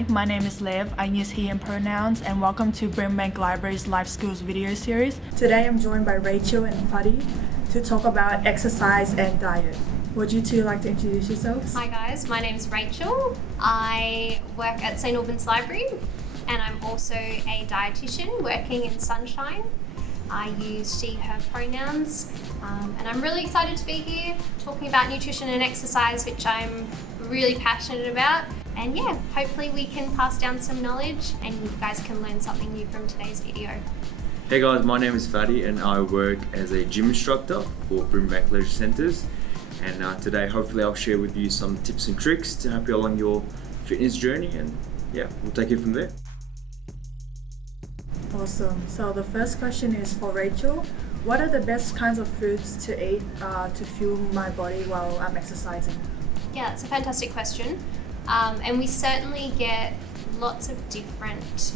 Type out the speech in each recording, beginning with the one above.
Hi, my name is Lev. I use he and pronouns, and welcome to Brimbank Libraries Life Skills video series. Today I'm joined by Rachel and Fady to talk about exercise and diet. Would you two like to introduce yourselves? Hi guys, my name is Rachel. I work at St Albans Library and I'm also a dietitian working in Sunshine. I use she, her pronouns, and I'm really excited to be here talking about nutrition and exercise, which I'm really passionate about. And yeah, hopefully we can pass down some knowledge and you guys can learn something new from today's video. Hey guys, my name is Fady and I work as a gym instructor for Brimbank Leisure Centres. And today hopefully I'll share with you some tips and tricks to help you along your fitness journey, and yeah, we'll take it from there. Awesome. So the first question is for Rachel. What are the best kinds of foods to eat to fuel my body while I'm exercising? Yeah, it's a fantastic question. And we certainly get lots of different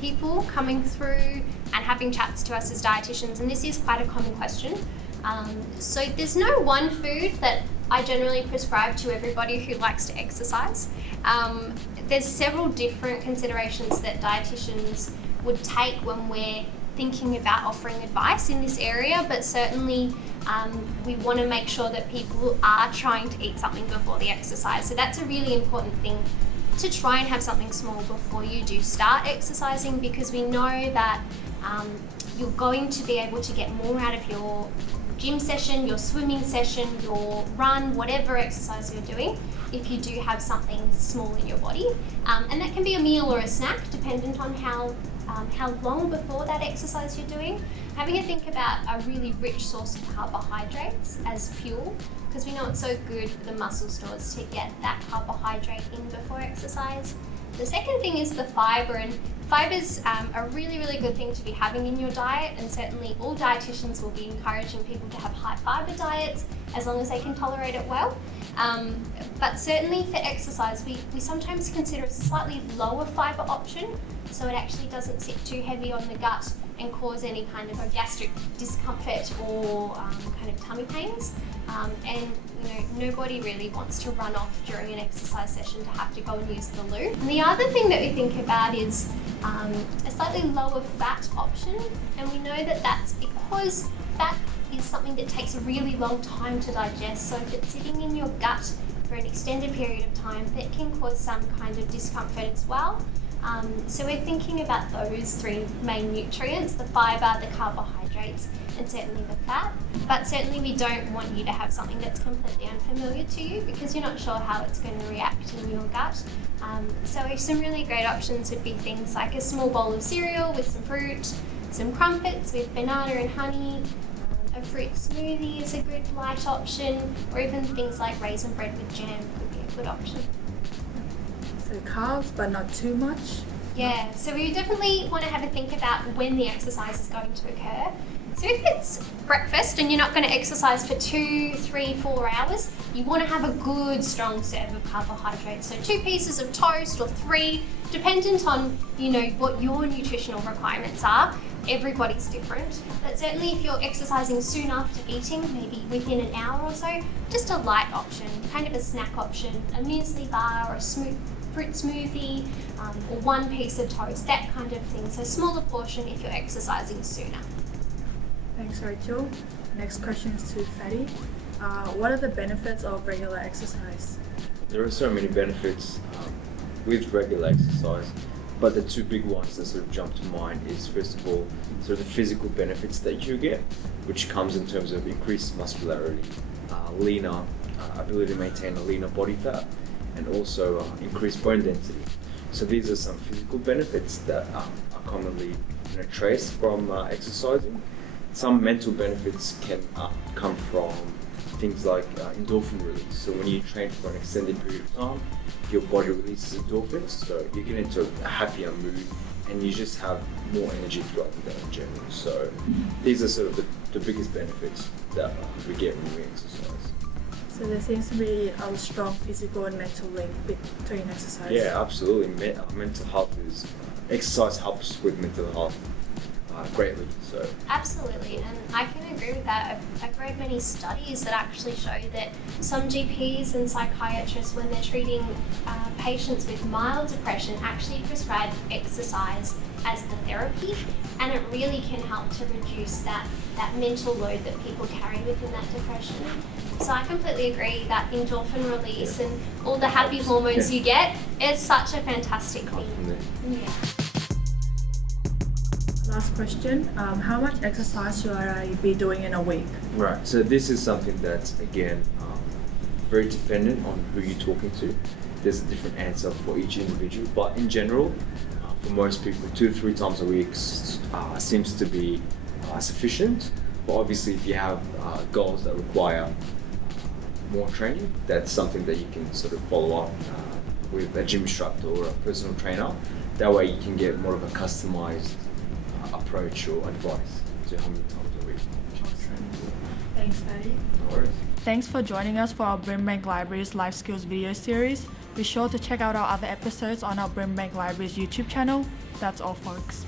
people coming through and having chats to us as dietitians, and this is quite a common question. So there's no one food that I generally prescribe to everybody who likes to exercise. There's several different considerations that dietitians would take when we're thinking about offering advice in this area, but certainly we want to make sure that people are trying to eat something before the exercise. So that's a really important thing, to try and have something small before you do start exercising, because we know that you're going to be able to get more out of your gym session, your swimming session, your run, whatever exercise you're doing, if you do have something small in your body. And that can be a meal or a snack, dependent on how long before that exercise you're doing. Having a think about a really rich source of carbohydrates as fuel, because we know it's so good for the muscle stores to get that carbohydrate in before exercise. The second thing is the fibre, and fiber's a really, really good thing to be having in your diet, and certainly all dietitians will be encouraging people to have high fibre diets as long as they can tolerate it well. But certainly for exercise, we sometimes consider a slightly lower fibre option, so it actually doesn't sit too heavy on the gut and cause any kind of a gastric discomfort or kind of tummy pains. And nobody really wants to run off during an exercise session to have to go and use the loo. And the other thing that we think about is a slightly lower fat option, and we know that that's because fat is something that takes a really long time to digest. So if it's sitting in your gut for an extended period of time, that can cause some kind of discomfort as well. So we're thinking about those three main nutrients: the fibre, the carbohydrates, and certainly the fat. But certainly we don't want you to have something that's completely unfamiliar to you, because you're not sure how it's going to react in your gut. So some really great options would be things like a small bowl of cereal with some fruit, some crumpets with banana and honey, a fruit smoothie is a good light option, or even things like raisin bread with jam would be a good option. So carbs, but not too much? Yeah, so we definitely want to have a think about when the exercise is going to occur. So if it's breakfast and you're not going to exercise for 2, 3, 4 hours, you want to have a good strong serve of carbohydrates. So 2 pieces of toast or 3, dependent on what your nutritional requirements are. Everybody's different. But certainly if you're exercising soon after eating, maybe within an hour or so, just a light option, kind of a snack option, a muesli bar or a fruit smoothie, or 1 piece of toast, that kind of thing. So smaller portion if you're exercising sooner. Thanks, Rachel. Next question is to Fady. What are the benefits of regular exercise? There are so many benefits with regular exercise, but the 2 big ones that sort of jump to mind is, first of all, sort of the physical benefits that you get, which comes in terms of increased muscularity, leaner, ability to maintain a leaner body fat, and also increased bone density. So these are some physical benefits that are commonly traced from exercising. Some mental benefits can come from things like endorphin release. So when you train for an extended period of time, your body releases endorphins, so you get into a happier mood and you just have more energy throughout the day in general. So these are sort of the biggest benefits that we get when we exercise. So there seems to be a strong physical and mental link between exercise. Yeah, absolutely. Mental health exercise helps with mental health greatly. So absolutely, and I can agree with that. I've read many studies that actually show that some GPs and psychiatrists, when they're treating patients with mild depression actually prescribe exercise as the therapy, and it really can help to reduce that mental load that people carry within that depression. So I completely agree that endorphin release and all the happy hormones you get is such a fantastic thing. Yeah. Last question, how much exercise should I be doing in a week? Right, so this is something that's, again, very dependent on who you're talking to. There's a different answer for each individual, but in general, for most people, 2 to 3 times a week seems to be sufficient. But obviously, if you have goals that require more training, that's something that you can sort of follow up with a gym instructor or a personal trainer. That way you can get more of a customized approach or advice to how many times a week. Awesome. Thanks, Fady. No worries. Thanks for joining us for our Brimbank Libraries Life Skills video series. Be sure to check out our other episodes on our Brimbank Libraries YouTube channel. That's all, folks.